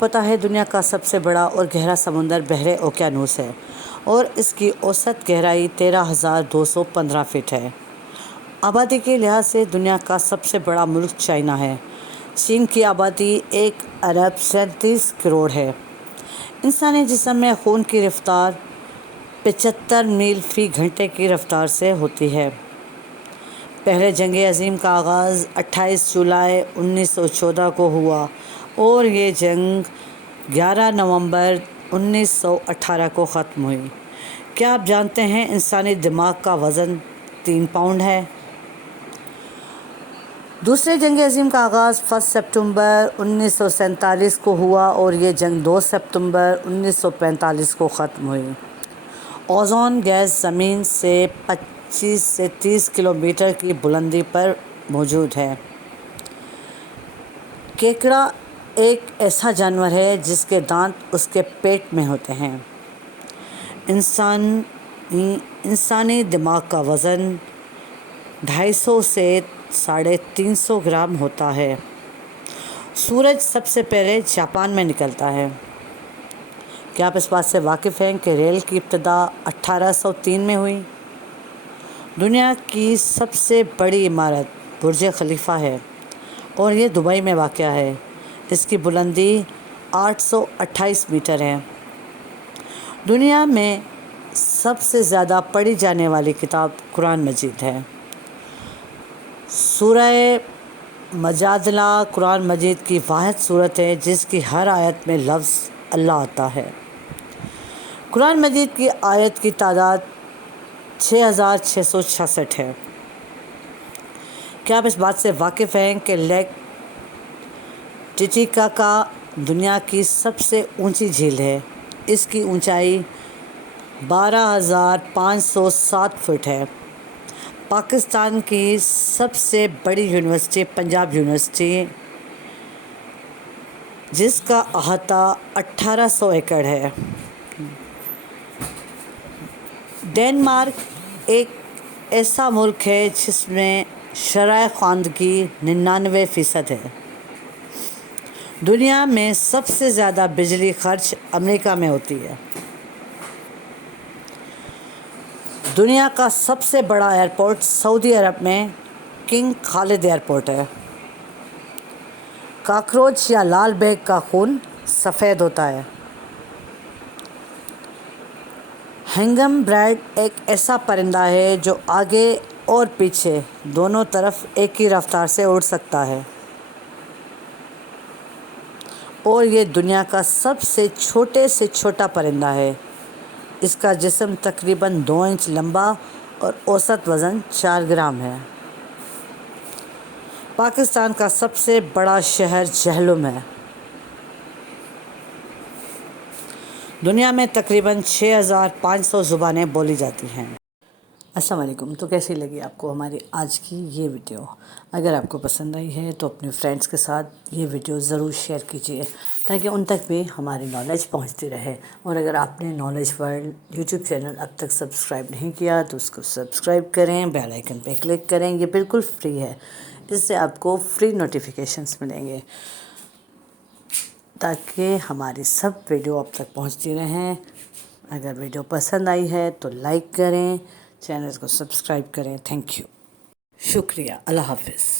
پتہ ہے دنیا کا سب سے بڑا اور گہرا سمندر بحر اوقیانوس ہے اور اس کی اوسط گہرائی 13,215 فٹ ہے۔ آبادی کے لحاظ سے دنیا کا سب سے بڑا ملک چائنا ہے۔ چین کی آبادی 1,37,000,000,000 ہے۔ انسانی جسم میں خون کی رفتار 75 میل فی گھنٹے کی رفتار سے ہوتی ہے۔ پہلے جنگ عظیم کا آغاز 28 جولائی 1914 کو ہوا اور یہ جنگ 11 نومبر 1918 کو ختم ہوئی۔ کیا آپ جانتے ہیں انسانی دماغ کا وزن 3 پاؤنڈ ہے؟ دوسرے جنگ عظیم کا آغاز 1 ستمبر 1947 کو ہوا اور یہ جنگ 2 ستمبر 1945 کو ختم ہوئی۔ اوزون گیس زمین سے 25 سے 30 کلومیٹر کی بلندی پر موجود ہے۔ کیکڑا ایک ایسا جانور ہے جس کے دانت اس کے پیٹ میں ہوتے ہیں۔ انسانی دماغ کا وزن 250 سے 350 گرام ہوتا ہے۔ سورج سب سے پہلے جاپان میں نکلتا ہے۔ کیا آپ اس بات سے واقف ہیں کہ ریل کی ابتدا 1803 میں ہوئی؟ دنیا کی سب سے بڑی عمارت برج خلیفہ ہے اور یہ دبئی میں واقع ہے۔ اس کی بلندی 828 میٹر ہے۔ دنیا میں سب سے زیادہ پڑھی جانے والی کتاب قرآن مجید ہے۔ سورہ مجادلہ قرآن مجید کی واحد سورت ہے جس کی ہر آیت میں لفظ اللہ آتا ہے۔ قرآن مجید کی آیت کی تعداد 6,666 ہے۔ کیا آپ اس بات سے واقف ہیں کہ لیک ٹیٹیکاکا دنیا کی سب سے اونچی جھیل ہے؟ اس کی اونچائی 12,507 فٹ ہے۔ پاکستان کی سب سے بڑی یونیورسٹی پنجاب یونیورسٹی جس کا احاطہ 1800 ایکڑ ہے۔ ڈنمارک ایک ایسا ملک ہے جس میں شرح خواندگی 99% ہے۔ دنیا میں سب سے زیادہ بجلی خرچ امریکہ میں ہوتی ہے۔ دنیا کا سب سے بڑا ایئرپورٹ سعودی عرب میں کنگ خالد ایئرپورٹ ہے۔ کاکروچ یا لال بیگ کا خون سفید ہوتا ہے۔ ہنگم برڈ ایک ایسا پرندہ ہے جو آگے اور پیچھے دونوں طرف ایک ہی رفتار سے اڑ سکتا ہے اور یہ دنیا کا سب سے چھوٹا پرندہ ہے۔ اس کا جسم تقریباً 2 انچ لمبا اور اوسط وزن 4 گرام ہے۔ پاکستان کا سب سے بڑا شہر جہلم ہے۔ دنیا میں تقریباً 6,500 زبانیں بولی جاتی ہیں۔ السلام علیکم۔ تو کیسی لگی آپ کو ہماری آج کی یہ ویڈیو؟ اگر آپ کو پسند آئی ہے تو اپنے فرینڈس کے ساتھ یہ ویڈیو ضرور شیئر کیجیے تاکہ ان تک بھی ہماری نالج پہنچتی رہے۔ اور اگر آپ نے نالج ورلڈ یوٹیوب چینل اب تک سبسکرائب نہیں کیا تو اس کو سبسکرائب کریں، بیل آئیکن پہ کلک کریں۔ یہ بالکل فری ہے، اس سے آپ کو فری نوٹیفیکیشنز ملیں گے تاکہ ہماری سب ویڈیو اب تک پہنچتی رہیں۔ اگر ویڈیو پسند آئی ہے تو لائک کریں، چینل کو سبسکرائب کریں۔ تھینک یو، شکریہ، اللہ حافظ۔